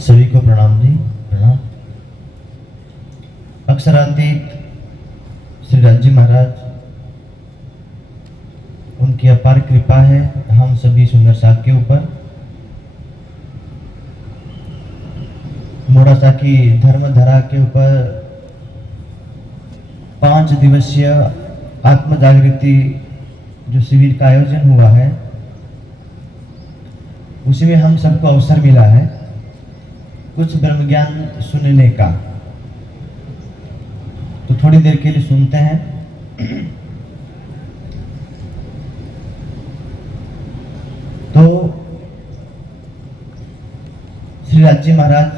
सभी को प्रणाम जी, प्रणाम। अक्षरातीत श्री राज्य महाराज, उनकी अपार कृपा है हम सभी सुंदर साहब के ऊपर। मोड़ासा की धर्मधरा के ऊपर 5 दिवसीय आत्म जागृति जो शिविर का आयोजन हुआ है, उसी में हम सबको अवसर मिला है कुछ ब्रह्म ज्ञान सुनने का। तो थोड़ी देर के लिए सुनते हैं। तो श्री राज्य महाराज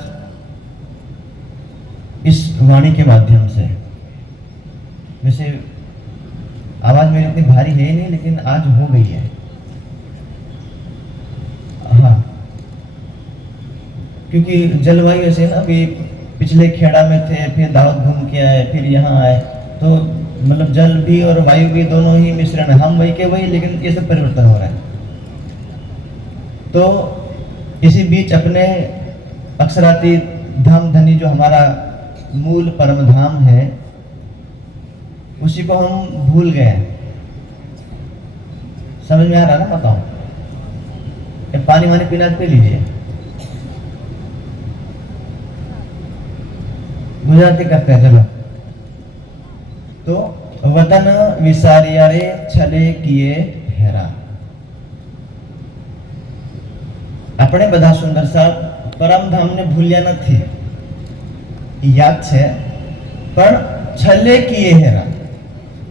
इस वाणी के माध्यम से, वैसे आवाज मेरी इतनी भारी है नहीं, लेकिन आज हो गई है। हाँ, क्योंकि जलवायु ऐसे ना, अभी पिछले खेड़ा में थे, फिर दावत घूम के आए, फिर यहाँ आए, तो मतलब जल भी और वायु भी दोनों ही मिश्रण है। हम वही के वही, लेकिन ये सब परिवर्तन हो रहा है। तो इसी बीच अपने अक्षरातीत धाम धनी जो हमारा मूल परम धाम है, उसी को हम भूल गए। समझ में आ रहा ना? बताओ, पानी वानी पीना पी लीजिए, गुजराती करते हैं। चलो, तो वतन विसारिया रे छले किए फेरा। આપણે બધા સુંદર સાહેબ પરમધામને ભૂલ્યા નથી, યાદ છે, પણ છલે કીએ હેરા।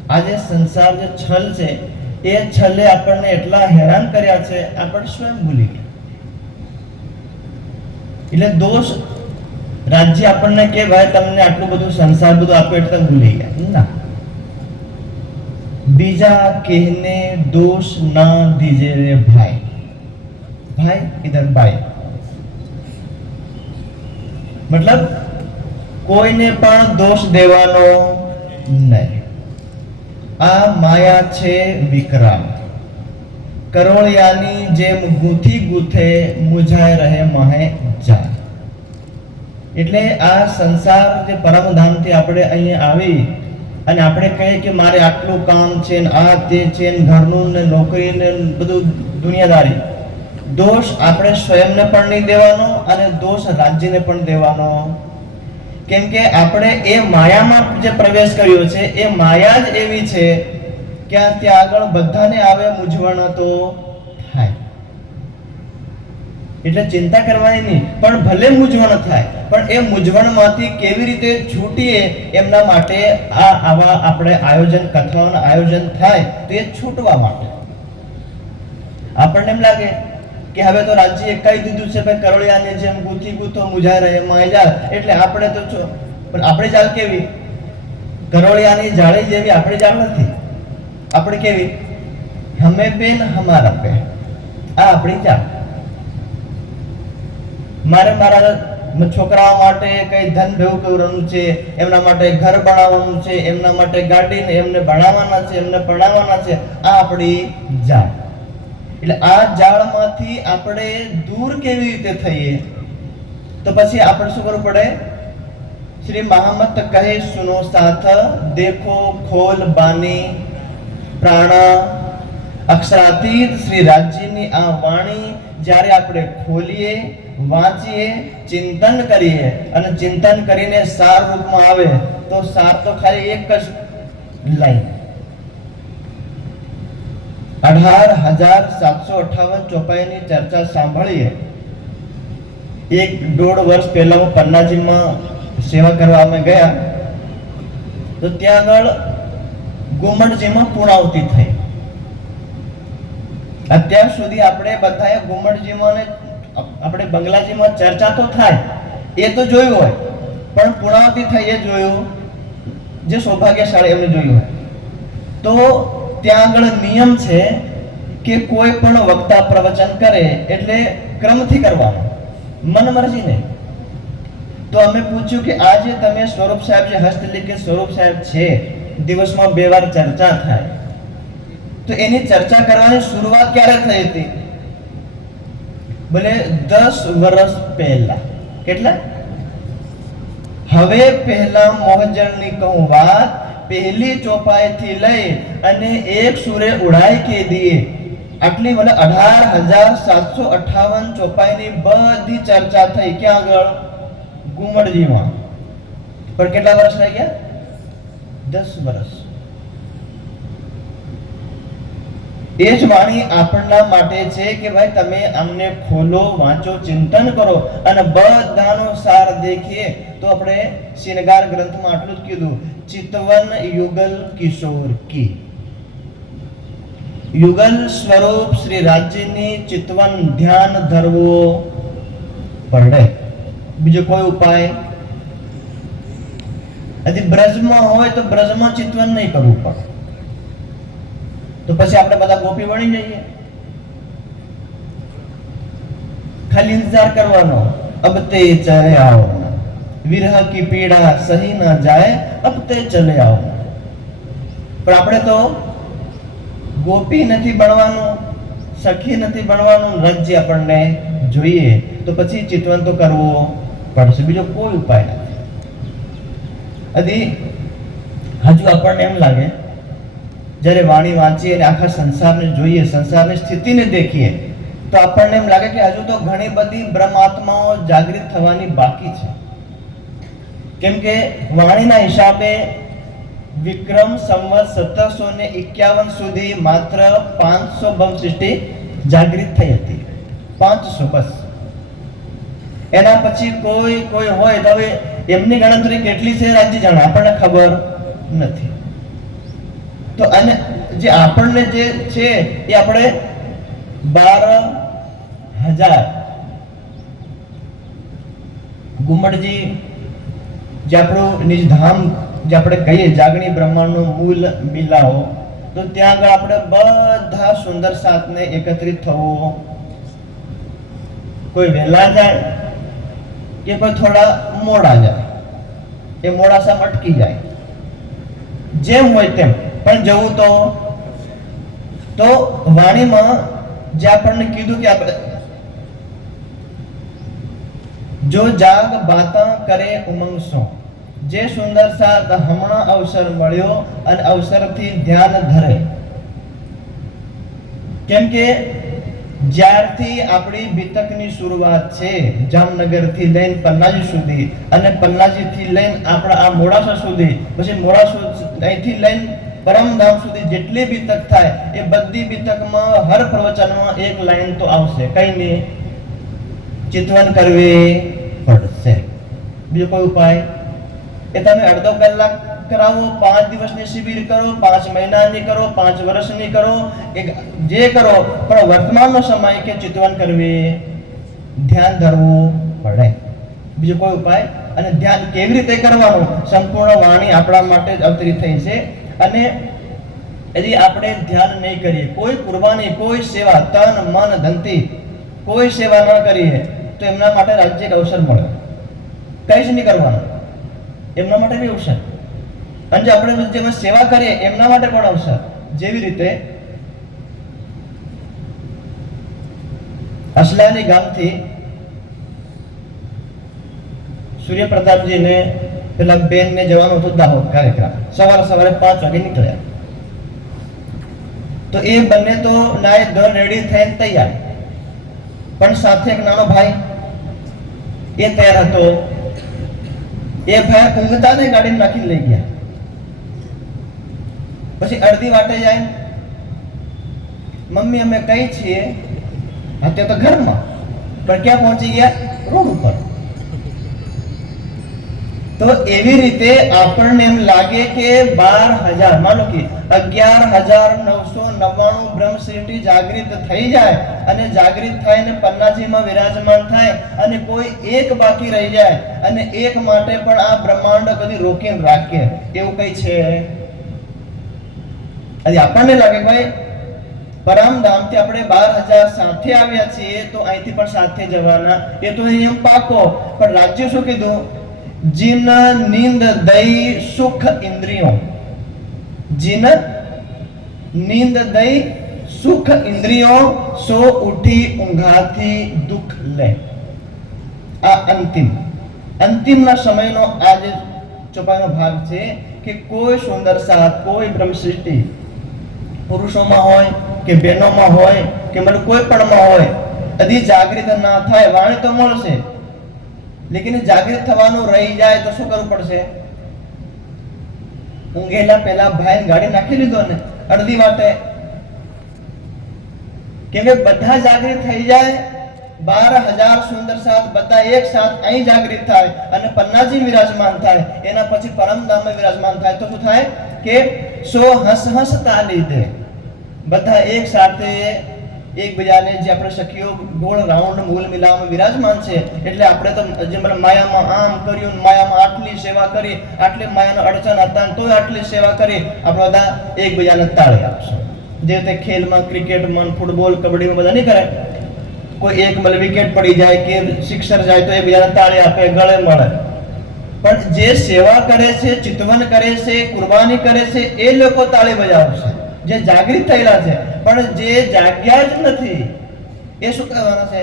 આજે સંસાર જે છલ છે, એ છલે આપણને એટલા હેરાન કર્યા છે, આપણે સ્વયં ભૂલી ગયા। એટલે દોષ રાજ્ય આપણને કે ભાઈ તમને આટલું બધું સંસાર બધું આપ્યું એટલે તમે ભૂલી ગયા ના। બીજા कहने दोष ना दीजे रे भाई। भाई इधर भाई मतलब કોઈને પણ દોષ દેવાનો નહીં। આ માયા છે વિકરાળ, કરોળિયાની જેમ ગૂંથી ગૂંથે મુજાય રહે મહે જા। એટલે આ સંસાર જે પરમધામથી આપણે અહીંયા આવી અને આપણે કહીએ કે મારે આટલું કામ છે ને આ તે છે ને ઘરનું ને નોકરી ને બધું દુનિયાદારી, દોષ આપણે સ્વયંને પણ નહીં દેવાનો અને દોષ રાજ્યને પણ દેવાનો। કેમ કે આપણે એ માયામાં જે પ્રવેશ કર્યો છે, એ માયા જ એવી છે કે ત્યાં આગળ બધાને આવે મૂંઝવણ તો થાય। એટલે ચિંતા કરવાની નહીં, પણ ભલે મૂંઝવણ થાય, પણ એ મૂંઝવણમાંથી કેવી રીતે છૂટીએ એમના માટે આ આવા આપણે આયોજન, કથાઓના આયોજન થાય, તો એ છૂટવા માટે। આપણને એમ લાગે કે હવે તો રાજ્ય કહી દીધું છે ભાઈ કરોળિયાને જેમ ગૂંથી ગૂંથો મુજાય રહે માય જાળ, એટલે આપણે તો પણ આપણી જાળ કેવી? કરોળિયાની જાળી જેવી આપણી જાળ નથી। આપણે કેવી? હમે બેન હમારા પે, આ આપણી જાળ। મારે મારા છોકરાઓ માટે કઈ ધન ભેગું કરવાનું છે, એમના માટે ઘર બનાવવાનું છે, એમના માટે ગાડીને એમને ભણાવવાના છે, એમને ભણાવવાના છે, આ આપણી જાળ। એટલે આ જાળમાંથી આપણે દૂર કેવી રીતે થઈએ? તો પછી આપણે શું કરવું પડે? શ્રી મહામત કહે સુનો સાથ, દેખો ખોલ બાની પ્રાણ। અક્ષરાતીત શ્રી રાજ્યની આ વાણી જ્યારે આપણે ખોલીએ, વાંચીએ, ચિંતન કરીએ અને ચિંતન કરીને સાર રૂપમાં આવે, તો સાર તો ખાલી એક જ લાઈન, 18,758 ચોપાઈની ચર્ચા સાંભળીએ। 1-1.5 વર્ષ પહેલા હું પન્નાજીમાં સેવા કરવા અમે ગયા, તો ત્યાં આગળ ગુમટજીમાં પૂર્ણાવતી થઈ। અત્યાર સુધી આપણે બધાએ ગુમટજીમાં ને આપણે બંગલાજીમાં ચર્ચા તો થાય એ તો જોયું હોય, પણ પૂર્ણાવતી થઈ એ જોયું જે સૌભાગ્યશાળી એમને જોયું હોય। તો ત્યાં આગળ નિયમ છે કે કોઈ પણ વક્તા પ્રવચન કરે એટલે ક્રમથી કરવાનો, મનમરજી નહીં। તો અમે પૂછ્યું કે આજે તમે સ્વરૂપ સાહેબ જે હસ્તલિખિત સ્વરૂપ સાહેબ છે, દિવસમાં 2 વાર ચર્ચા થાય, તો એની ચર્ચા કરવાની શરૂઆત ક્યારે થઈ હતી? બોલે 10 વર્ષ પહેલા। કેટલા? હવે પહેલા મોહજળની કહું વાત, પહેલી ચોપાઈ થી લઈ અને એક સુરે ઉડાઈ કે દીએ, આટલી મને 18,758 ચોપાઈની બધી ચર્ચા થઈ. ક્યાં આગળ? ઘુમડજીમાં. પણ કેટલા વર્ષ થઈ ગયા? 10 વર્ષ. એ જ વાણી આપણના માટે છે કે ભાઈ તમે અમને ખોલો, વાંચો, ચિંતન કરો અને બધાનો સાર દેખીએ. તો આપણે શ્રૃંગાર ગ્રંથમાં આટલું જ કીધું, ચિતવન યુગલ કિશોર કી. યુગલ સ્વરૂપ શ્રી રાજ્યની ચિતવન ધ્યાન ધરવો પડે. બીજો કોઈ ઉપાય? હજી બ્રજમાં હોય તો બ્રજમાં ચિતવન નહીં કરવું પડે, તો પછી આપણે બધા ગોપી બની જઈએ. ખાલી ઇંતજાર કરવાનો, અબ તે ચલે આવો, વિરહ કી પીડા સહી ના જાય, અબ તે ચલે આવો. પણ આપણે તો ગોપી નથી બનવાનું, સખી નથી બનવાનું, રાજ્ય આપણને જોઈએ, તો પછી ચિતવન તો કરવો પડશે. બીજો કોઈ ઉપાય નથી. હજુ આપણને એમ લાગે, જ્યારે વાણી વાંચીએ અને આખા સંસારને જોઈએ, સંસારની સ્થિતિને દેખીએ, તો આપણને એમ લાગે કે હજુ તો ઘણી બધી બ્રહ્માત્માઓ જાગૃત થવાની બાકી છે. કેમ કે વાણીના હિસાબે વિક્રમ સંવત 1751 સુધી માત્ર 500 બ્રહ્મ સૃષ્ટિ જાગૃત થઈ હતી. 500 બસ. એના પછી કોઈ હોય તો હવે એમની ગણતરી કેટલી છે રાજ્ય જાણે, આપણને ખબર નથી. તો અને જે આપણને જે છે એ આપણે 12,000 ઘુમડજી જે આપણું નિજધામ જે આપણે કહીએ જાગણી બ્રહ્માંડનો મૂળ મિલાવો, તો ત્યાં આગળ આપણે બધા સુંદર સાથને એકત્રિત થવું. કોઈ વહેલા જાય કે કોઈ થોડા મોડા જાય, એ મોડાસા અટકી જાય, જેમ હોય તેમ પણ જવું. તો વાણીમાં જે આપણને કીધું કે આપણે જો જાગ બાતા કરે ઉમંગ સો, જે સુંદર સાથ હમણાં અવસર મળ્યો અને અવસરથી ધ્યાન ધરે. કેમ કે જ્યારથી આપણી બીતકની શરૂઆત છે, જામનગરથી લઈને પન્નાજી સુધી અને પન્નાજીથી લઈને આપણા આ મોડાસા સુધી, પછી મોડાસા અહીંથી લઈને પરમધામ સુધી જેટલી બીતક થાય એ બધી બીતકમાં હર પ્રવચનમાં એક લાઈન તો આવશે, કઈ નહીં, ચિતવન કરવી પડશે. બીજો કોઈ ઉપાય? એ તમે અડધો કલાક કરાવો, 5 દિવસની શિબિર કરો, 5 મહિનાની કરો, 5 વર્ષની કરો, જે કરો, પણ વર્તમાનનો સમય કે ચિતવન કરવી, ધ્યાન ધરવું પડે. બીજો કોઈ ઉપાય? અને ધ્યાન કેવી રીતે કરવાનું? સંપૂર્ણ વાણી આપણા માટે જ અવતરિત થઈ છે. અને यदि આપણે ધ્યાન નહીં કરીએ, કોઈ કુરબાની, કોઈ સેવા, તન મન ધનથી કોઈ સેવા ન કરીએ, તો એમના માટે રાજ્ય અવસર મળે. કઈ જ નહીં કરવાનું, એમના માટે બી અવસર. અને જો આપણે જેમાં સેવા કરીએ એમના માટે પણ અવસર. જેવી રીતે અસલાની ગામથી સૂર્યપ્રતાપજીને પેલા બેનને જવાનું હતું દાહોદ કાર્યક્રમ. સવારે 5 વાગે નીકળ્યા. તો એ બંને તો નાય ધોઈને રેડી થઈને તૈયાર, પણ સાથે એક નાનો ભાઈ એ તૈયાર હતો. એ ભાઈ ઊંઘતા ને ગાડી નાખીને લઈ ગયા. પછી અડધી વાટે જાય, મમ્મી અમે કઈ છીએ? અત્યારે તો ઘરમાં, પણ ક્યાં પહોંચી ગયા? રોડ ઉપર. તો એવી રીતે આપણને એમ લાગે કે 12,000, માનો કે 11,999 બ્રહ્મસૃષ્ટિ જાગૃત થઈ જાય, અને જાગૃત થઈને પન્નાજીમાં વિરાજમાન થાય, અને કોઈ એક બાકી રહી જાય, અને એક માટે પણ આ બ્રહ્માંડ કદી રોકીને રાખે, એવું કઈ છે? આપણને લાગે ભાઈ પરમધામથી આપણે 12,000 સાથે આવ્યા છીએ, તો અહીંથી પણ સાથે જવાના, એ તો નિયમ પાકો. પણ રાજ્ય શું કીધું? जिन नींद दई सुख इंद्रियों, जिन नींद दई सुख इंद्रियों, सो उठी ઊંઘાથી દુઃખ લે. આ અંતિમના સમયનો આ જે ચોપાઈનો ભાગ છે કે કોઈ સુંદર સાથ, કોઈ બ્રહ્મસૃષ્ટિ પુરુષોમાં હોય કે બહેનોમાં હોય કે મને કોઈ પણમાં હોય, હજી જાગૃત ના થાય, વાણી તો મળશે લેકિન જાગૃત થવાનું રહી જાય તો શું કરવું પડશે? ઊંઘેલા પહેલા ભાઈ ગાડી નાખી લીધો ને અડધી વાટે, કેમ કે બધા જાગૃત થઈ જાય, 12,000 સુંદર સાથ બધા એક સાથ અહીં જાગૃત થાય અને પન્નાજી વિરાજમાન થાય, એના પછી પરમધામમાં વિરાજમાન થાય તો શું થાય કે સો હસ હસ તાલી દે, બધા એક સાથે એકબીજાને જે આપણે સખીઓ ગોળ રાઉન્ડ મૂલ મિલાવમાં વિરાજમાન છે, એટલે આપણે તો જેમ માયામાં આમ કર્યું, માયામાં આટલી સેવા કરી, આટલી માયાનો અડચણ હતા તોય આટલી સેવા કરી, આપણે બધા એકબીજાને તાળી આપશું. જે તે ખેલમાં ક્રિકેટમાં, ફૂટબોલ, કબડ્ડીમાં બધા નહીં કરે, કોઈ એક વિકેટ પડી જાય કે સિક્સર જાય તો એકબીજાને તાળી આપે, ગળે મળે. પણ જે સેવા કરે છે, ચિતવન કરે છે, કુરબાની કરે છે, એ લોકો તાળી બજાવશે જે જાગૃત થયેલા છે. પણ જે જાગ્યા જ નથી એ શું કહેવાના છે?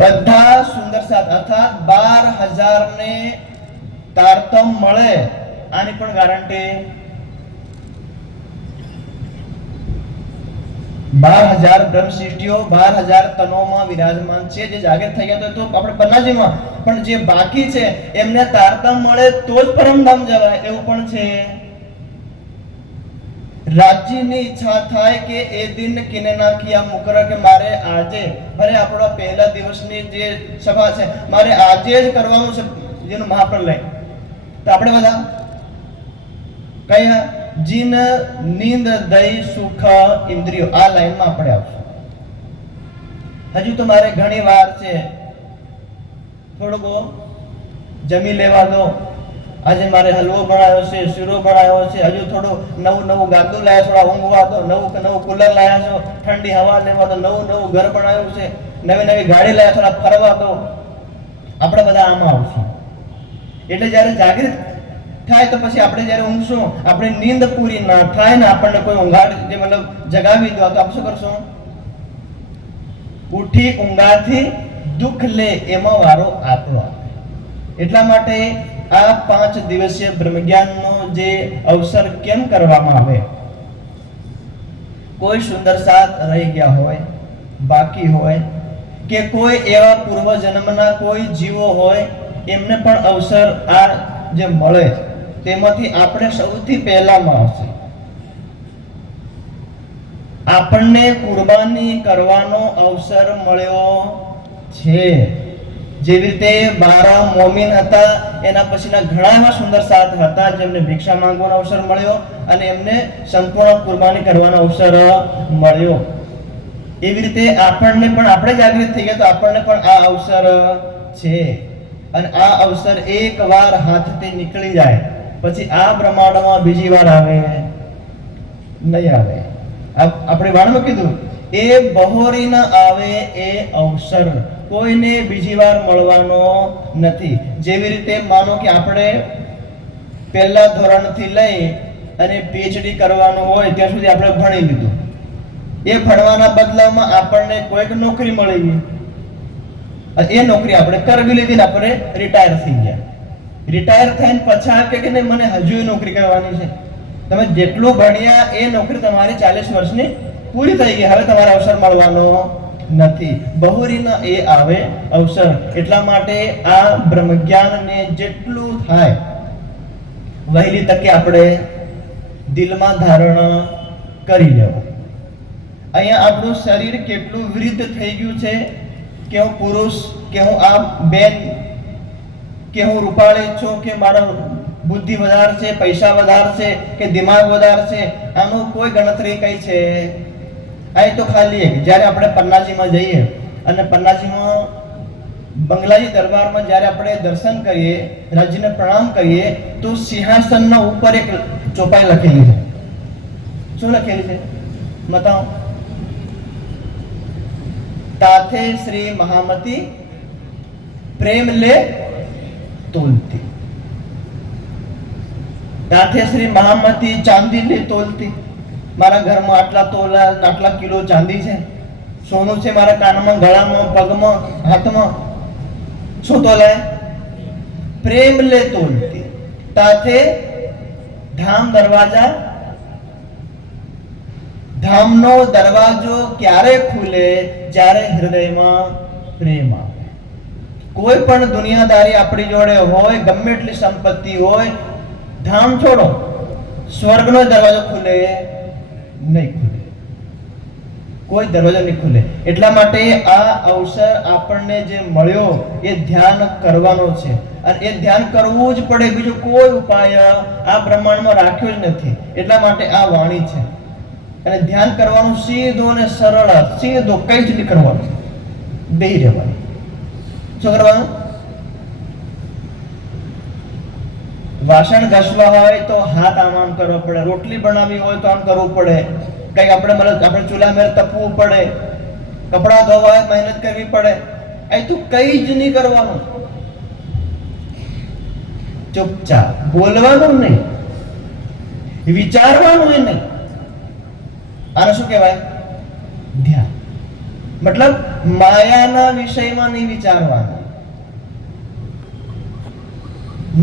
બધા સુંદર સાથ અર્થાત 12,000 ને તારતમ મળે, આની પણ ગારંટી 12,000 બ્રહ્મસૃષ્ટિઓ 12,000 તનોમાં વિરાજમાન છે, જે જાગૃત થઈ ગયા તો આપણે પન્નાજીમાં, પણ જે બાકી છે એમને તારતમ મળે તો જ પરમધામ જવાય એવું પણ છે. રાજ્યની ઈચ્છા થાય કે એ દિન કિને ના કિયા મુકર, કે મારે આજે ભલે આપણો પહેલા દિવસની જે સભા છે મારે આજે જ કરવાનું છે જેનું મહાપ્રલય, તો આપણે બધા કયા જીન નીંદ દઈ સુખ ઇન્દ્રિયો, આ લાઈનમાં આપણે આવશું. હજુ તો મારે ઘણી વાર છે, થોડુંક જમી લેવા દો, આજે મારે હલવો બનાવ્યો છે, શીરો બનાવ્યો છે, હજુ થોડું નવું ગાદું લાયા, થોડા ઊંઘવા દો, નવું કુલર લાયા છો, ઠંડી હવા લેવા દો, નવું ઘર બનાવ્યું છે, નવી ગાડી લાયા, થોડા ફરવા દો, આપણે બધા આમાં આવશું. એટલે જ્યારે જાગૃત થાય તો પછી આપણે જ્યારે ઊંઘશું, આપણે નીંદ પૂરી ના થાય ને આપણને કોઈ ઊંઘાડ જે મતલબ જગાવી દો તો આપણે શું કરશું? ઉઠી ઊંઘાથી દુઃખ લે એમાં વારો આપણો. એટલા માટે આ 5 દિવસીય બ્રહ્મજ્ઞાનનો જે અવસર કેમ કરવામાં આવે? કોઈ સુંદર સાથ રહી ગયા હોય, બાકી હોય, કે કોઈ એવા પૂર્વ જન્મના કોઈ જીવો હોય, એમને પણ અવસર આ જે મળે તેમાંથી આપણે સૌથી પહેલામાં આવશે. આપણને કુરબાની કરવાનો અવસર મળ્યો છે. જેવી રીતે 12 મોમીન હતા, એના પછીના ઘણા એવા સુંદર સાથ હતા જેમને ભિક્ષા માંગવાનો અવસર મળ્યો અને એમને સંપૂર્ણ કુરબાની કરવાનો અવસર મળ્યો. એવી રીતે આપણને પણ, આપણે જાગૃત થઈ ગયા તો આપણને પણ આ અવસર છે. અને આ અવસર એકવાર હાથથી નીકળી જાય પછી આ બ્રહ્માંડમાં બીજી વાર આવે નહીં આવે. આપણે વાણમાં કીધું એ બહોરી ના આવે એ અવસર કોઈને બીજી વાર મળવાનો નથી. જેવી રીતે માનો કે આપણે પહેલા ધોરણથી લઈ અને પીએચડી કરવાનું હોય ત્યાં સુધી આપણે ભણી લીધું, એ ભણવાના બદલામાં આપણને કોઈક નોકરી મળી ગઈ, એ નોકરી આપણે કરવી લીધી ને આપણે રિટાયર થઈ ગયા. રિટાયર થઈને પછા કે નહીં મને હજુ નોકરી કરવાની છે. તમે જેટલું ભણ્યા એ નોકરી તમારી 40 વર્ષની પૂરી થઈ ગઈ, હવે તમારે અવસર મળવાનો નથી. બહુરીના એ આવે અવસર. એટલા માટે આ બ્રહ્મજ્ઞાનને જેટલું થાય વહેલી તકે આપણે દિલમાં ધારણ કરી લેવું. અહીંયા આપણું શરીર કેટલું વૃદ્ધ થઈ ગયું છે, કે હું પુરુષ, કે હું આ બેન, કે હું રૂપાળી છું, કે મારો બુદ્ધિ વધારે છે, પૈસા વધારે છે, કે દિમાગ વધારે છે, આનું કોઈ ગણતરી કઈ છે? આ તો ખાલી એક જ્યારે આપણે પન્નાજીમાં જઈએ અને પન્નાજીમાં બંગલાજી દરબારમાં જ્યારે આપણે દર્શન કરીએ, રાજ્યને પ્રણામ કરીએ તો સિંહાસનના ઉપર એક ચોપાઈ લખેલી છે. શું લખેલી છે બતાવો? તાથે શ્રી મહામતી પ્રેમ લે તોલતી. તાથે શ્રી મહામતી ચાંદી લે તોલતી. મારા ઘરમાં આટલા તોલા, આટલા કિલો ચાંદી છે, સોનું છે મારા કાનમાં, ગળામાં, પગમાં, હાથમાં, શું તોલાય? પ્રેમ લે તોલતી તાથે ધામ દરવાજા. ધામનો દરવાજો ક્યારે ખુલે? જ્યારે હૃદયમાં પ્રેમ આવે. કોઈ પણ દુનિયાદારી આપણી જોડે હોય, ગમે એટલી સંપત્તિ હોય, ધામ છોડો, સ્વર્ગનો દરવાજો ખુલે નહીં, ખુલે, કોઈ દરવાજો નહીં ખુલે. એટલા માટે આ અવસર આપણને જે મળ્યો એ ધ્યાન કરવાનો છે, અને એ ધ્યાન કરવું જ પડે. બીજો કોઈ ઉપાય આ બ્રહ્માંડમાં રાખ્યો જ નથી. એટલા માટે આ વાણી છે, અને ધ્યાન કરવાનું સીધું અને સરળ, સીધું, કઈ જ નહીં કરવાનું, બેહી રહેવાનું. શું કરવાનું? વાસણ ઘસવા હોય તો હાથ આમ કરવો પડે, રોટલી બનાવવી હોય તો આમ કરવું પડે, કઈ આપણે ચૂલા મેળ તપવું પડે, કપડા ધોવા હોય મહેનત કરવી પડે. એ તો કઈ જ નહીં કરવાનું, ચૂપચાપ બોલવાનું નહીં, વિચારવાનું નહીં. આને શું કહેવાય? ધ્યાન. મતલબ માયાના વિષયમાં નહીં વિચારવાનું.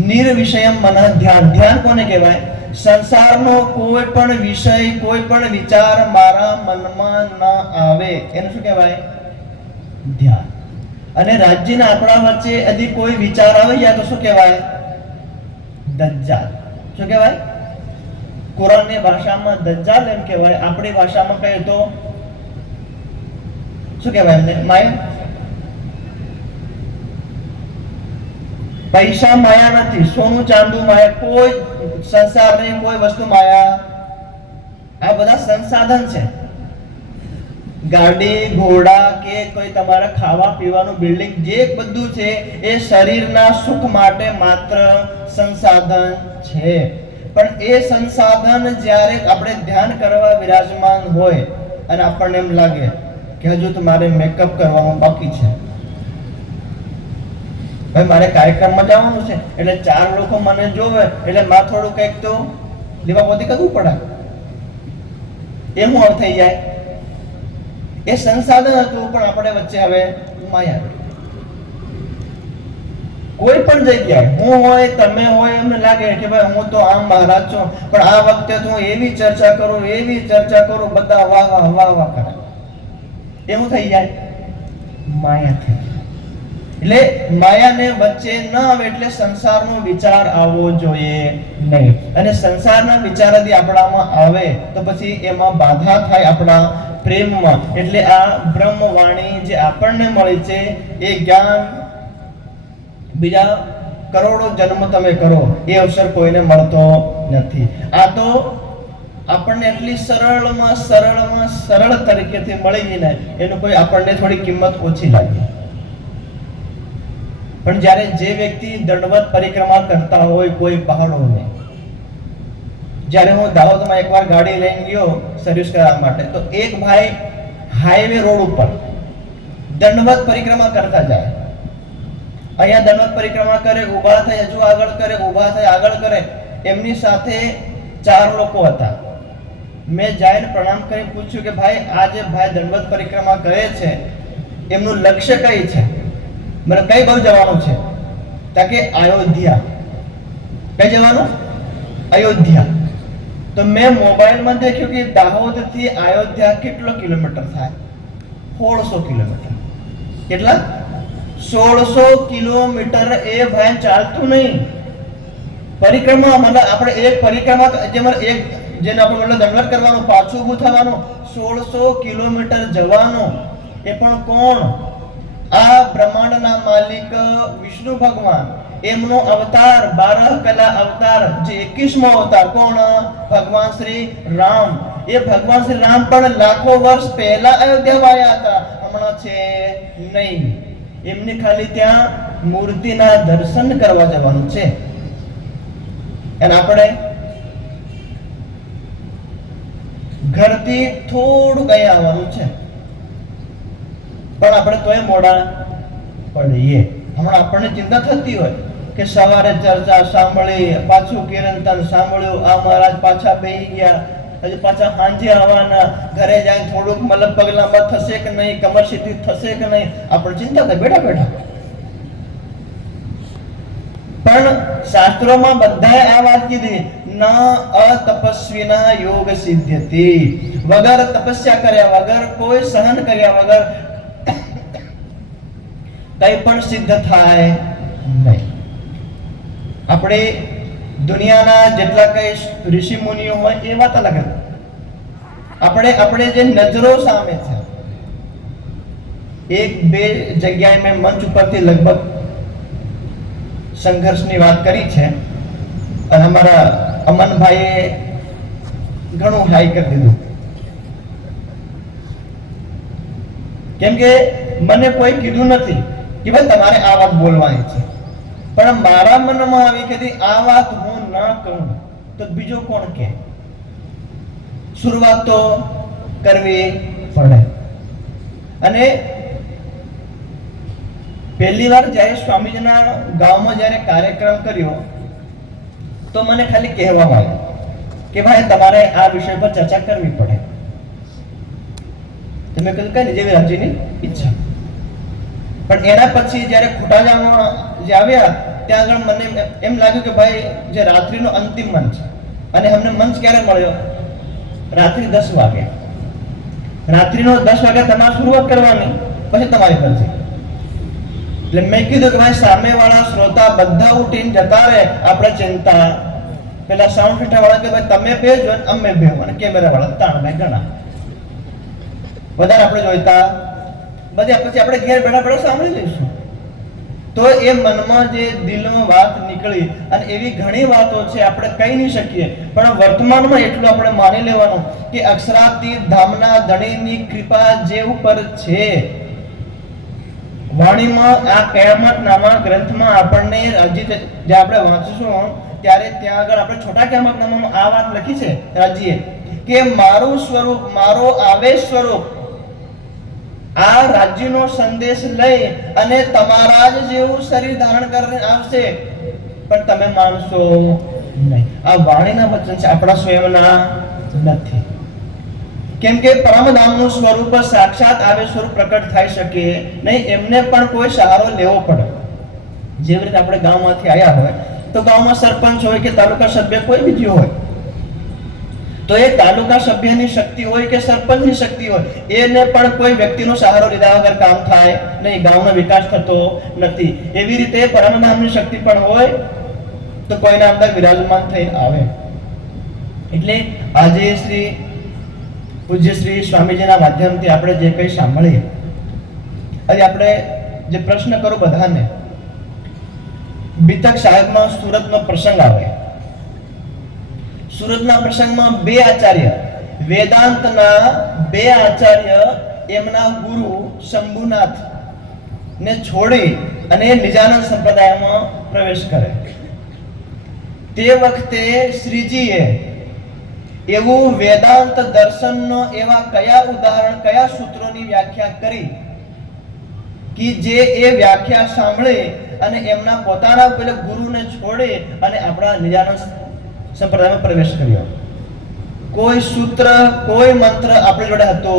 નિર્વિષયમ મન ધ્યાન. ધ્યાન કોને કહેવાય? સંસારનો કોઈ પણ વિષય, કોઈ પણ વિચાર મારા મનમાં ન આવે, એને શું કહેવાય? ધ્યાન. અને રાજ્યના આપણા વચ્ચે यदि કોઈ વિચાર આવી જાય તો શું કહેવાય? દજ્જાલ. શું કહેવાય? કુરાનની ભાષામાં દજ્જાલ એમ કહેવાય, આપણી ભાષામાં કહીએ તો શું કહેવાય એમને? માયા. પૈસા માયા નથી, સોનું ચાંદુ માયા, કોઈ સંસારની કોઈ વસ્તુ માયા. આ બધા સંસાધન છે. ગાડી, ઘોડા કે કોઈ તમારા ખાવા પીવાનું બિલ્ડિંગ, જે બધું છે એ શરીરના સુખ માટે માત્ર સંસાધન છે. પણ એ સંસાધન જ્યારે આપણે ધ્યાન કરવા વિરાજમાન હોય અને આપણને એમ લાગે કે હજુ તો મારે મેકઅપ કરવાનું બાકી છે, ભાઈ મારે કાર્યક્રમમાં જવાનું છે, એટલે 4 લોકો મને જોવે એટલે મારે થોડું કંઈક તો લીવાપોતી કરવું પડે. એ હું થઈ જાય. એ સંસાધન હતું, પણ આપણે વચ્ચે હવે માયા. કોઈ પણ જગ્યાએ હું હોય, તમે હોય, એમને લાગે કે ભાઈ હું તો આમ મહારાજ છું, પણ આ વખતે તો હું એવી ચર્ચા કરું, એવી ચર્ચા કરું, બધા વાહ વાહ વાહ વાહ કરે. એવું થઈ જાય, માયા થઈ જાય. એટલે માયાને વચ્ચે ન આવે, એટલે સંસારનો વિચાર આવવો જોઈએ નહીં. અને સંસારના વિચાર यदि આપણામાં આવે તો પછી એમાં બાધા થાય આપણા પ્રેમમાં. એટલે આ બ્રહ્મવાણી જે આપણને મળી છે એ જ્ઞાન બીજા કરોડો જન્મ તમે કરો એ અવસર કોઈને મળતો નથી. આ તો આપણને એટલી સરળમાં સરળ તરીકેથી મળી ગઈ ને, એનું કોઈ આપણને થોડી કિંમત ઓછી લાગી. પણ જ્યારે જે વ્યક્તિ દંડવત પરિક્રમા કરતા હોય કોઈ પહાડોને, જ્યારે હું દાહોદમાં એકવાર ગાડી લઈને ગયો સર્વિસ કરવા માટે, તો એક ભાઈ હાઈવે રોડ ઉપર દંડવત પરિક્રમા કરતા જાય. અહીંયા દંડવત પરિક્રમા કરે, ઊભા થઈ, હજુ આગળ કરે, ઊભા થઈ, આગળ કરે. એમની સાથે 4 લોકો હતા. મેં જઈને પ્રણામ કરી પૂછ્યું કે ભાઈ આ જે ભાઈ દંડવત પરિક્રમા કરે છે એમનું લક્ષ્ય કઈ છે, મને કઈ બાજુ જવાનું છે? તાકે અયોધ્યા. કઈ જવાનું? અયોધ્યા. તો મેં મોબાઈલમાં દેખ્યું કે દાહોદ થી અયોધ્યા કેટલો કિલોમીટર થાય? 1600 કિલોમીટર. કેટલા? 1600 કિલોમીટર. એ ભાઈ ચાલતું નહીં, પરિક્રમા. મતલબ આપણે એક પરિક્રમા એક જેને આપણે મતલબ દંડવત કરવાનું, પાછું ઊભું થવાનું, 1600 કિલોમીટર જવાનું. એ પણ કોણ? આ બ્રહ્માંડના માલિક વિષ્ણુ ભગવાન, એમનો અવતાર 12 કલા અવતાર, જે 21મો અવતાર કોણ? ભગવાન શ્રી રામ. એ ભગવાન શ્રી રામ પણ લાખો વર્ષ પહેલા અયોધ્યામાં આવ્યા હતા, હમણાં છે નહીં. એમને ખાલી ત્યાં મૂર્તિના દર્શન કરવા જવાનું છે. અને આપણે ઘરથી થોડું કઈ આવવાનું છે, પણ આપણે તોય મોડા પડીએ. હમણાં આપણને ચિંતા થતી હોય કે સવારે ચર્ચા સાંભળી, પાછું કીર્તન સાંભળ્યું, આ મહારાજ પાછા બેહી ગયા, હજુ પાછા સાંજે આવવાના, ઘરે જાય થોડુંક મતલબ પગલામાં થશે કે નહીં, કમર સીધી થશે કે નહીં, આપણે ચિંતા થાય બેઠા બેઠા. પણ શાસ્ત્રોમાં બધાએ આ વાત કીધી, ન અતપસ્વીના યોગ સિદ્ધ્યતિ, વગર તપસ્યા કર્યા વગર, કોઈ સહન કર્યા વગર કઈ પણ સિદ્ધ થાય નહીં. આપણે દુનિયાના જેટલા કઈ ઋષિ મુનિઓ હોય એ વાત અલગ હતી. આપણે જે નજરો સામે છે, એક બે જગ્યાએ મેં મંચ ઉપરથી લગભગ સંઘર્ષની વાત કરી છે અને અમારા અમનભાઈએ ઘણું હાઈ કરી દીધું, કેમ કે મને કોઈ કીધું નથી કે ભાઈ તમારે આ વાત બોલવાની છે, પણ મારા મનમાં આવી કે આ વાત હું ના કહું તો બીજો કોણ કહે. શરૂઆત તો કરવી પડે. અને પહેલી વાર જ્યારે સ્વામીજીના ગામમાં જ્યારે કાર્યક્રમ કર્યો તો મને ખાલી કહેવામાં આવ્યું કે ભાઈ તમારે આ વિષય પર ચર્ચા કરવી પડે. તમે કીધું કઈ નહીં, જેવી રાજીની ઈચ્છા. પણ એના પછી જ્યારે ખોટાજામાં જે આવ્યા ત્યાં આગળ મને એમ લાગ્યું કે ભાઈ જે રાત્રિનો અંતિમ મંચ, અને અમને મંચ ક્યારે મળ્યો? રાત્રિ 10 વાગે. રાત્રિનો 10 વાગે તમારે શરૂઆત કરવાની, પછી તમારી ફરજી. એટલે મેં કીધું કે ભાઈ સામેવાળા શ્રોતા બધા ઉઠીને જતા રહે, આપણે ચિંતા. પેલા સાઉન્ડ સિસ્ટમ વાળા કે ભાઈ તમે બેજો અમે બેહો, અને કેમેરા વાળા તાણ ભાઈ ઘણા વધારે આપણે જોઈતા બધા, પછી આપણે ઘેર બેઠા બેઠા સાંભળી લઈશું. તો એ મનમાં જે દિલમાં વાત નીકળી, અને એવી ઘણી વાતો છે આપણે કહી નહીં શકીએ, પણ વર્તમાનમાં એટલું આપણે માની લેવાનું કે અક્ષરાતીત ધામના ધણીની કૃપા જે ઉપર છે. વાણીમાં આ કયામત નામા ગ્રંથમાં આપણને જે આપણે વાંચીશું ત્યારે ત્યાં આગળ આપણે છોટા કયામત નામામાં આ વાત લખી છે રાજીએ કે મારું સ્વરૂપ, મારો આવેશ સ્વરૂપ આ રાજ્યનો સંદેશ લઈ અને તમારા જ જેવું શરીર ધારણ કરીને આવશે, પણ તમે માનશો નહીં. આ વાણીના વચન છે, આપણા સ્વયંના નથી. કેમ કે પરમધામનું સ્વરૂપ સાક્ષાત આવે સ્વરૂપ પ્રકટ થઈ શકે નહીં, એમને પણ કોઈ સહારો લેવો પડે. જેવી રીતે આપણે ગામમાંથી આવ્યા હોય તો ગામમાં સરપંચ હોય કે તાલુકા સભ્ય કોઈ બીજી હોય, તો એ તાલુકા સભ્યની શક્તિ હોય કે સરપંચની શક્તિ હોય, એને પણ કોઈ વ્યક્તિનો સહારો લીધા વગર કામ થાય નહીં, ગામનો વિકાસ થતો નથી. એવી રીતે પરમધામની શક્તિ પણ હોય તો કોઈના અંદર વિરાજમાન થઈ આવે. એટલે આજે શ્રી પૂજ્ય શ્રી સ્વામીજીના માધ્યમથી આપણે જે કંઈ સાંભળીએ, આજે આપણે જે પ્રશ્ન કરો બધાને, બીતક સાહેબમાં સુરતનો પ્રસંગ આવે. સુરતના પ્રસંગમાં બે આચાર્ય, વેદાંતના બે આચાર્ય એમના ગુરુ શંભુનાથ ને છોડી અને નિજાનંદ સંપ્રદાયમાં પ્રવેશ કરે. તે વખતે શ્રીજીએ એવું વેદાંત દર્શનનો એવા કયા ઉદાહરણ, કયા સૂત્રોની વ્યાખ્યા કરી કે જે એ વ્યાખ્યા સાંભળી અને એમના પોતાના પેલા ગુરુને છોડી અને આપણા નિજાનંદ સંપ્રદાયમાં પ્રવેશ કર્યો. કોઈ સૂત્ર, કોઈ મંત્ર આપણી જોડે હતો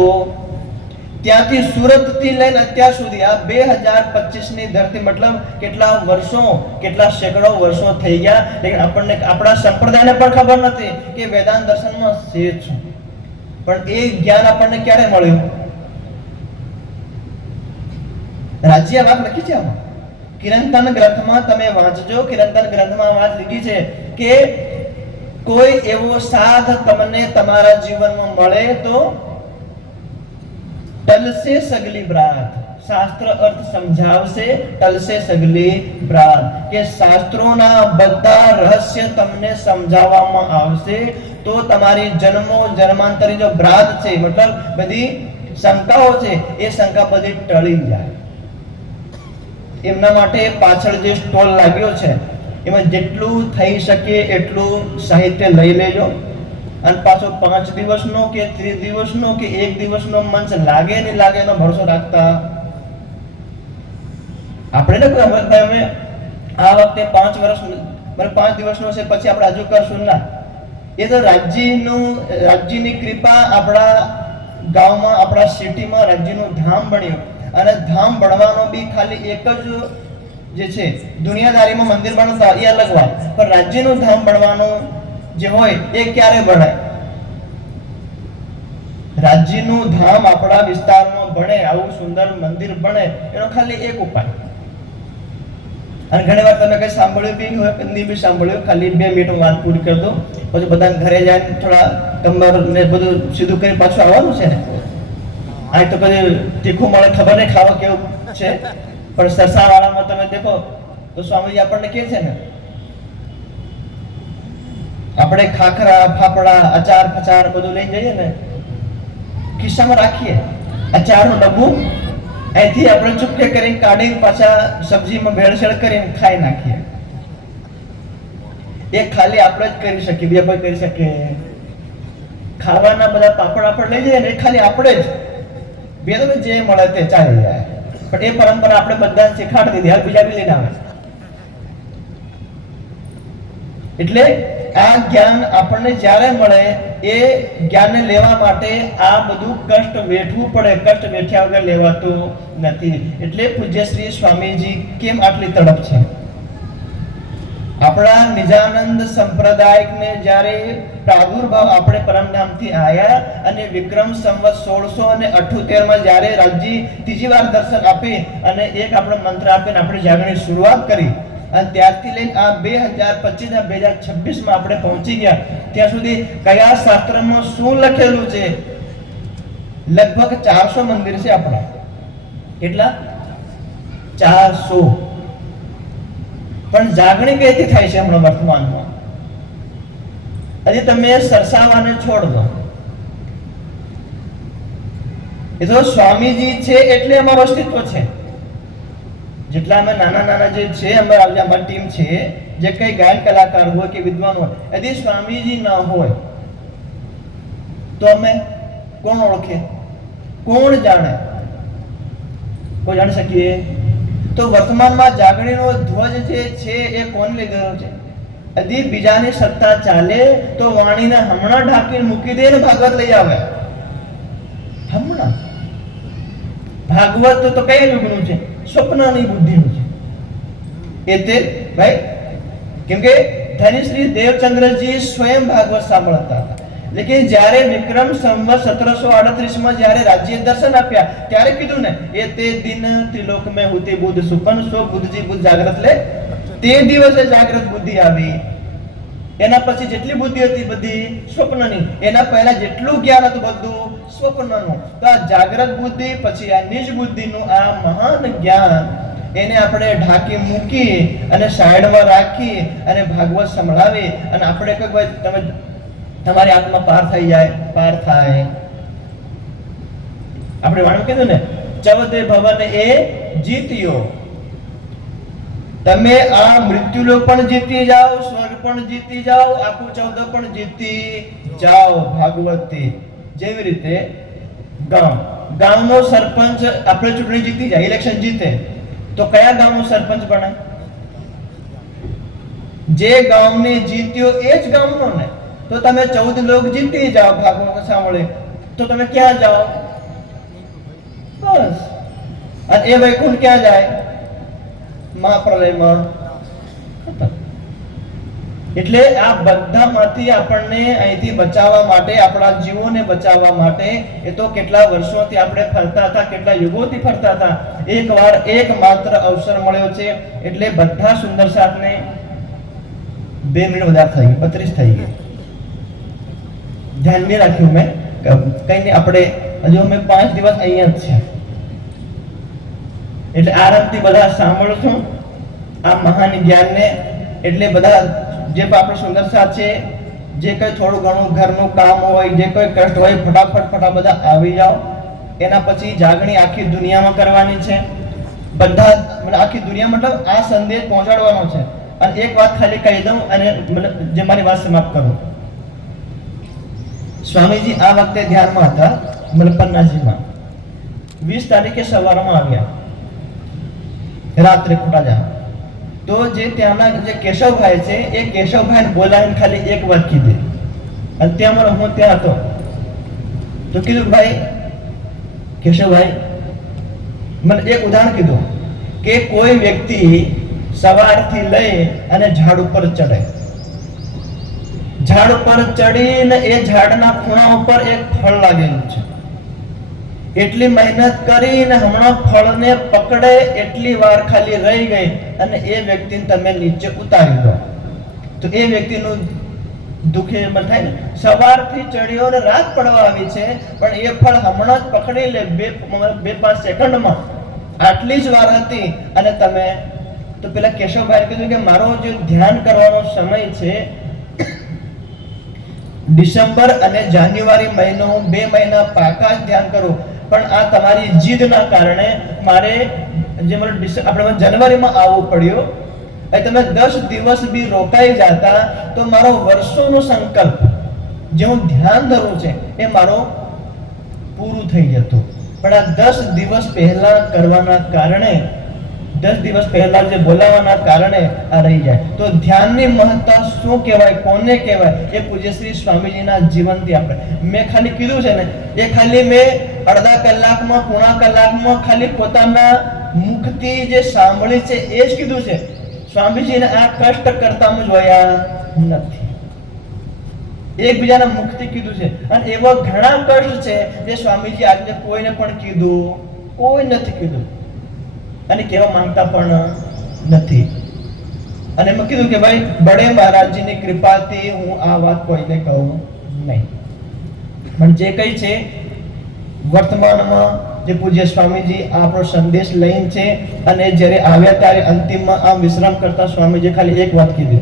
ત્યાંથી સુરતથી લઈને અત્યાર સુધી આ 2025 ની ધરતી, મતલબ કેટલા વર્ષો, કેટલા સેંકડો વર્ષો થઈ ગયા, લેકિન આપણને આપણા સંપ્રદાયને પણ ખબર નથી કે વેદાંત દર્શનમાં છે શું. પણ એ જ્ઞાન આપણને ક્યારે મળ્યું? રાજ્ય વાત લખી છે આમાં, કિરંતન ગ્રંથમાં તમે વાંચજો. કિરંતન ગ્રંથમાં વાત લખી છે કે કોઈ એવો સાધ તમને તમારા જીવનમાં મળે તો ટલશે સગલી બ્રાત. શાસ્ત્ર અર્થ સમજાવશે, ટલશે સગલી બ્રાત, કે શાસ્ત્રોના બધા રહસ્ય તમને સમજાવવામાં આવશે તો તમારી જન્મો જન્માંતરી જો બ્રાત છે, મતલબ બધી શંકાઓ છે, એ શંકા બધી ટળી જાય. એમના માટે પાછળ જે સ્ટોલ લાગ્યો છે એમાં જેટલું થઈ શકે એટલું સાહિત્ય લઈ લેજો. અને પાછો 5 દિવસનો કે 30 દિવસનો કે 1 દિવસનો મંચ લાગે નહીં લાગે એનો ભરોસો રાખતા આપણે ને અમે આ વખતે 5 દિવસનો છે પછી આપણે હજુ કરશું ના. એ તો રાજ્યની કૃપા આપણા ગામમાં, આપણા સિટીમાં રાજ્યનું ધામ બન્યું. અને ધામ બનવાનો બી ખાલી એક જ જે છે, દુનિયાદારીમાં મંદિર બનતા એ અલગ વાત, પણ રાજ્યનું ધામ બનવાનું જે હોય એ ક્યારે બને? રાજ્યનું ધામ આપણા વિસ્તારમાં બને, આવું સુંદર મંદિર બને, એનો ખાલી એક ઉપાય. અને ઘણી વાર તમે કઈ સાંભળ્યું બી હોય, નહીં બી સાંભળ્યું, ખાલી 2 મિનિટ વાત પૂરી કરી દો, પછી બધા ઘરે જાય થોડા કમર ને બધું સીધું કરી પાછું આવવાનું છે ને. આ તો પછી તીખું મળે ખબર નહીં ખાવા કેવું છે, પણ સરસા વાળામાં તમે દેખો તો સ્વામીજી આપણને કહે છે ને, આપણે ખાખરા, ફાફડા, અચાર ફચાર બધું લઈ જઈએ ને, ખિસ્સામાં રાખીએ, અચારનું ડબ્બું અહીંથી આપણે ચૂપકે કરીને કાઢીને પાછા સબ્જીમાં ભેળસેળ કરીને ખાઈ નાખીએ. એ ખાલી આપણે જ કરી શકીએ, બીજા કોઈ કરી શકે? ખાવાના બધા પાપડ આપણે લઈ જઈએ ને, એ ખાલી આપણે જ, બે તો જે મળે તે ચાલી જાય. પણ એ પરંપરા આપણે બધા શીખાડી દીધી, હવે બીજા બી લઈને આવે. એટલે આ જ્ઞાન આપણને જ્યારે મળે એ જ્ઞાનને લેવા માટે આ બધું કષ્ટ વેઠવું પડે. કષ્ટ વેઠ્યા વગર લેવાતું નથી. એટલે પૂજ્ય શ્રી સ્વામીજી કેમ આટલી તડપ છે? આપણા નિજાનંદ સંપ્રદાયને જ્યારે પ્રાદુર્ભાવ આપણે પરમધામથી આયા અને વિક્રમ સંવત 1678 માં જ્યારે રાજજી ત્રીજી વાર દર્શન આપી અને એક આપણે મંત્ર આપીને આપણે જાગરણની શરૂઆત કરી, અને ત્યારથી લઈને આ 2025 ના 2026 માં આપણે પહોંચી ગયા, ત્યાં સુધી કયા શાસ્ત્રમાં શું લખેલું છે? લગભગ 400 મંદિર છે આપણા. કેટલા? 400. પણ જાગણી કઈથી થાય છે હમણાં વર્તમાનમાં? હજી તમે સરસાવાને છોડ દો, એ તો સ્વામીજી છે એટલે અમારું અસ્તિત્વ છે. જેટલા અમે નાના જે છે અમારી ટીમ છે, જે કઈ ગાયન કલાકાર હોય કે વિદ્વાન હોય, यदि સ્વામીજી ના હોય તો અમે કોણ ઓળખે? કોણ જાણે? કોઈ જાણી શકીએ? તો વર્તમાનમાં જાગણીનો ધ્વજ જે છે એ કોણ લઈ ગયો છે? यदि બીજાની સત્તા ચાલે તો વાણીને હમણાં ઢાંકીને મૂકી દે ને ભાગવત લઈ આવે. હમણાં ભાગવત તો કઈ યુગનું છે? સ્વપ્નની બુદ્ધિનું છે. એટલે ભાઈ, કેમ કે ધનશ્રી દેવચંદ્રજી સ્વયં ભાગવત સાંભળતા હતા. લેકિન જ્યારે વિક્રમ સંવત 1738 માં જ્યારે રાજ્ય દર્શન આપ્યા ત્યારે કીધું ને, એ તે દિન ત્રિલોક મેં હુતી બુદ્ધ સુપન સો બુદ્ધજી બુદ્ધ જાગ્રત લે. તે દિવસે જાગ્રત બુદ્ધિ આવી. એના પછી જેટલી બુદ્ધિ હતી બધી સ્વપ્નની, એના પહેલા જેટલું જ્ઞાન હતું બધું સ્વપ્નનું. તો આ જાગ્રત બુદ્ધિ પછી આ નિજ બુદ્ધિનું આ મહાન જ્ઞાન એને આપણે ઢાંકી મૂકી અને સાઈડમાં રાખી અને ભાગવત સંભળાવી અને આપણે કોઈ તમે તમારી આત્મા પાર થઈ જાય, પાર થાય. આપણે વાણું કીધું ને, ચવદે ભવન એ જીત્યો. તમે આ મૃત્યુલોક પણ જીતી જાઓ, સ્વર્ગ પણ જીતી જાઓ, આખું 14 પણ જીતી જાઓ ભાગવતથી. જેવી રીતે ગામનો સરપંચ આપણે ચૂંટણી જીતી જાય, ઇલેક્શન જીતે, તો કયા ગામનો સરપંચ બને? જે ગામને જીત્યો એ જ ગામનો ને. તો તમે 14 લોક જીતી જાઓ ભાગવત સાંભળે તો તમે ક્યાં જાઓ? બસ. અને એ વૈકુંઠ ક્યાં જાય? મહાપ્રલયમાં. એટલે આ બધામાંથી આપણને અહીંથી બચાવવા માટે, આપણા જીવોને બચાવવા માટે એ તો કેટલા વર્ષોથી આપણે ફરતા હતા, કેટલા યુગોથી ફરતા હતા. એકવાર એક માત્ર અવસર મળ્યો છે એટલે બધા સુંદર સાથને 2 મિનિટ વધારે થઈ ગઈ, 32 થઈ ગઈ. ધ્યાન નહીં રાખ્યું મેં, કઈ નહીં, આપણે હજુ અમે 5 દિવસ અહીંયા જ છે. એટલે આરામથી બધા સાંભળશું આ મહાન જ્ઞાનને. એટલે બધા જે આપણે સુંદર સાથ છે, જે કઈ થોડું ઘણું ઘરનું કામ હોય, જે કોઈ કષ્ટ હોય, ફટાફટ બધા આવી જાઓ. એના પછી જાગણી આખી દુનિયામાં કરવાની છે. બધા આખી દુનિયા મતલબ આ સંદેશ પહોંચાડવાનો છે. અને એક વાત ખાલી કહી દઉં અને જે મારી વાત સમાપ્ત કરું. સ્વામીજી આ વખતે ધ્યાનમાં હતા મલપન્નાજીમાં. 20 તારીખે સવારમાં આવ્યા, રાત્રે ખોટાજા. તો જે ત્યાંના જે કેશવભાઈ છે એ કેશવભાઈને બોલાવીને ખાલી એક વાત કીધી, અને ત્યાં હું ત્યાં હતો તો કીધું ભાઈ કેશવભાઈ મને એક ઉદાહરણ કીધું કે કોઈ વ્યક્તિ સવારથી લઈ અને ઝાડ ઉપર ચડે, ઝાડ ઉપર ચડીને એ ઝાડના ખૂણા ઉપર એક ફળ લાગેલું છે, એટલી મહેનત કરીને હમણાં ફળને પકડે એટલી વાર ખાલી રહી ગઈ અને એ વ્યક્તિને તમે નીચે ઉતારી દો તો એ વ્યક્તિનું દુઃખે મન થાય ને. સવારથી ચડ્યો ને રાત પડવા આવી છે પણ એ ફળ હમણાં જ પકડી લે 2-5 સેકન્ડમાં, આટલી જ વાર હતી અને તમે. તો પેલા કેશવભાઈ કીધું કે મારો જે ધ્યાન કરવાનો સમય છે ડિસેમ્બર અને જાન્યુઆરી મહિનો, 2 મહિના પાકા જ ધ્યાન કરું, પણ આ તમારી જીદના કારણે મારે જે આપણે જાન્યુઆરીમાં આવવું પડ્યું. તમે 10 દિવસ બી રોકાઈ જતા તો મારો વર્ષોનો સંકલ્પ જે હું ધ્યાન ધરું છે એ મારો પૂરું થઈ જતું. પણ આ 10 દિવસ પહેલા કરવાના કારણે, 10 દિવસ પહેલા જે બોલાવવાના કારણે આ રહી જાય. તો ધ્યાનની મહત્તા શું કહેવાય, કોને કહેવાય, એ પૂજ્ય શ્રી સ્વામીજીના જીવનથી આપણે મેં ખાલી કીધું છે ને, એ ખાલી મેં અડધા કલાકમાં, પોણા કલાકમાં ખાલી પોતાના મુખથી જે સાંભળી છે એ જ કીધું છે. સ્વામીજીને આ કષ્ટ કરતા જોયા નથી, એકબીજાના મુખથી કીધું છે. અને એવા ઘણા કષ્ટ છે જે સ્વામીજી આજે કોઈને પણ કીધું, કોઈ નથી કીધું અને કહેવા માંગતા પણ નથી. અને મેં કીધું કે ભાઈ બડે મહારાજજીની કૃપાથી હું આ વાત કોઈને કહું નહીં, પણ જે કઈ છે વર્તમાનમાં જે પૂજ્ય સ્વામીજી આપણો સંદેશ લઈને છે. અને જ્યારે આવ્યા ત્યારે અંતિમમાં આ વિશ્રામ કરતા સ્વામીજી ખાલી એક વાત કીધી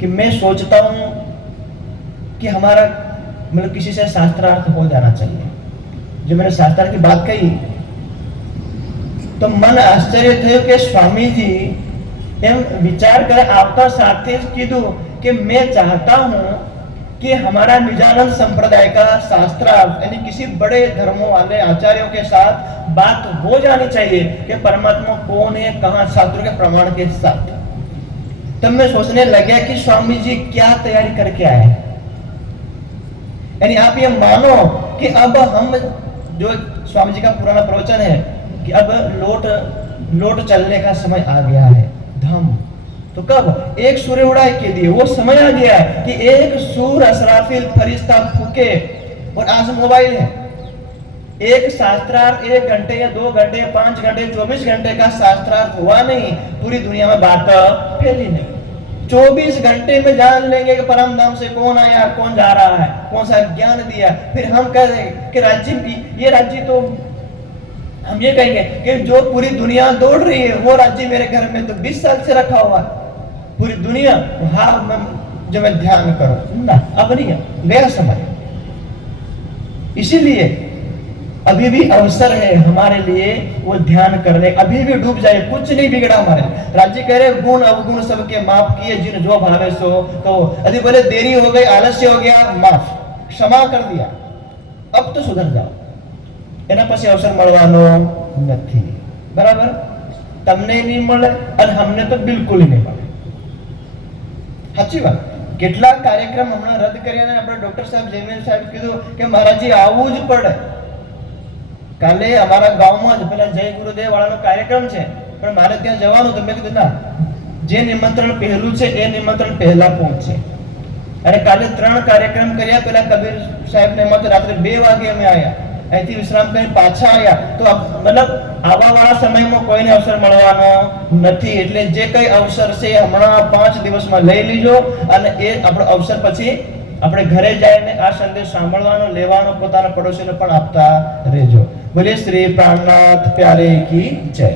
कि मैं सोचता हूं कि हमारा मतलब किसी से शास्त्रार्थ हो जाना चाहिए. जो मैंने शास्त्रार्थ की बात कही तो मन आश्चर्य થયું કે સ્વામીજી એમ વિચાર કરે આવતા સાથે જ કીધું कि मैं चाहता हूं कि हमारा निजानंद संप्रदाय का शास्त्रार्थ यानी किसी बड़े धर्मों वाले आचार्यों के साथ बात हो जानी चाहिए कि परमात्मा कौन है, कहां, शास्त्रों के प्रमाण के साथ. तब मैं सोचने लगा कि स्वामी जी क्या तैयारी करके आए. यानी आप ये मानो कि अब हम जो स्वामी जी का पुराना प्रवचन है कि अब लौट चलने का समय आ गया है. धम तो कब एक सूर्य उड़ाई के लिए वो समय आ गया है कि एक सूर असराफिल फरिश्ता फूके. और आज मोबाइल है, एक शास्त्रार्थ 1 घंटे या 2 घंटे 5 घंटे 24 घंटे का शास्त्रार्थ हुआ नहीं, पूरी दुनिया में बात फैली नहीं. 24 घंटे में जान लेंगे कि परम धाम से कौन आया, कौन जा रहा है, कौन सा ज्ञान दिया. फिर हम कह देंगे कि राज्य, ये राज्य तो हम ये कहेंगे कि जो पूरी दुनिया दौड़ रही है वो राज्य मेरे घर में तो 20 साल से रखा हुआ है. पूरी दुनिया हाँ जो मैं ध्यान करूं ना, अब नहीं है, गया समय. इसीलिए अभी भी अवसर है हमारे लिए वो ध्यान करने. अभी भी डूब जाए, कुछ नहीं बिगड़ा हमारे. राज्य कह रहे गुण अवगुण सबके माफ किए जिन जो भावे सो. तो अभी बोले देरी हो गई, आलस्य हो गया, माफ, क्षमा कर दिया, अब तो सुधर जाओ. એના પછી અવસર મળવાનો નથી. બરાબર, તમને નહીં મળે અને અમને તો બિલકુલ નહીં મળે. સાચી વાત. કેટલાક કાર્યક્રમ હમણાં રદ કર્યા અને આપણે ડોક્ટર સાહેબ જયમેલ સાહેબ કીધું કે મહારાજજી આવવું જ પડે. કાલે અમારા ગામમાં જ પેલા જય ગુરુદેવ વાળાનો કાર્યક્રમ છે પણ મારે ત્યાં જવાનું. તો મેં કીધું ના, જે નિમંત્રણ પહેલું છે એ નિમંત્રણ પહેલા પહોંચશે. અને કાલે 3 કાર્યક્રમ કર્યા. પેલા કબીર સાહેબ ને એમાં તો રાત્રે 2 વાગે અમે આવ્યા, અહીંથી વિશ્રામ કરી પાછા આવ્યા. તો મતલબ આવા વાળા સમયમાં કોઈને અવસર મળવાનો નથી. એટલે જે કઈ અવસર છે હમણાં 5 દિવસમાં લઈ લીજો અને એ આપણો અવસર પછી આપણે ઘરે જઈને આ સંદેશ સાંભળવાનો, લેવાનો, પોતાના પડોશીને પણ આપતા રહેજો. બોલે શ્રી પ્રાણનાથ પ્યારે કી જય.